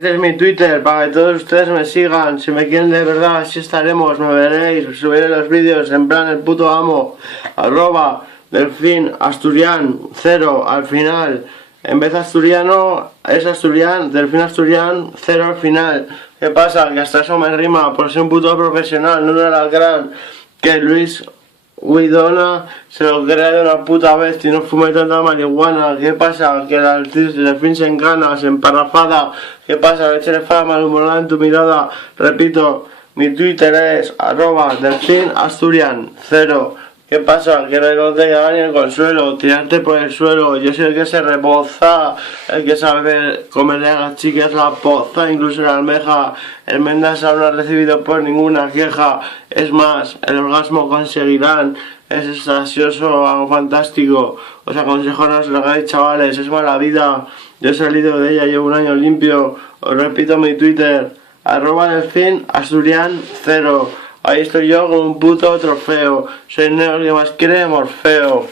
Este es mi Twitter para que todos ustedes me sigan. Si me quieren de verdad, así estaremos, me veréis, subiré los vídeos en plan el puto amo. @delfín asturian 0 al final. En vez de asturiano es asturian, delfín asturian 0 al final. ¿Qué pasa? Que hasta eso me rima por ser un puto profesional, no era el gran que Luis Guidona se lo crea de una puta vez y no fume tanta marihuana. ¿Qué pasa? Que el delfín se engana, se emparrafada. ¿Qué pasa? Que eres fama malhumorada en tu mirada. Repito, mi Twitter es @delfín asturian 0. ¿Qué pasa? Que no te lleva ni el consuelo, tirarte por el suelo. Yo soy el que se reboza, el que sabe comerle a las chicas la poza, incluso la almeja. El Mendas aún no ha recibido por ninguna queja. Es más, el orgasmo conseguirán. Es extasioso, algo fantástico. Os aconsejo no os lo hagáis, chavales, es mala vida. Yo he salido de ella, llevo un año limpio. Os repito mi Twitter, @delfín asturian 0. Ahí estoy yo con un puto trofeo. Soy el negro que más quiere Morfeo.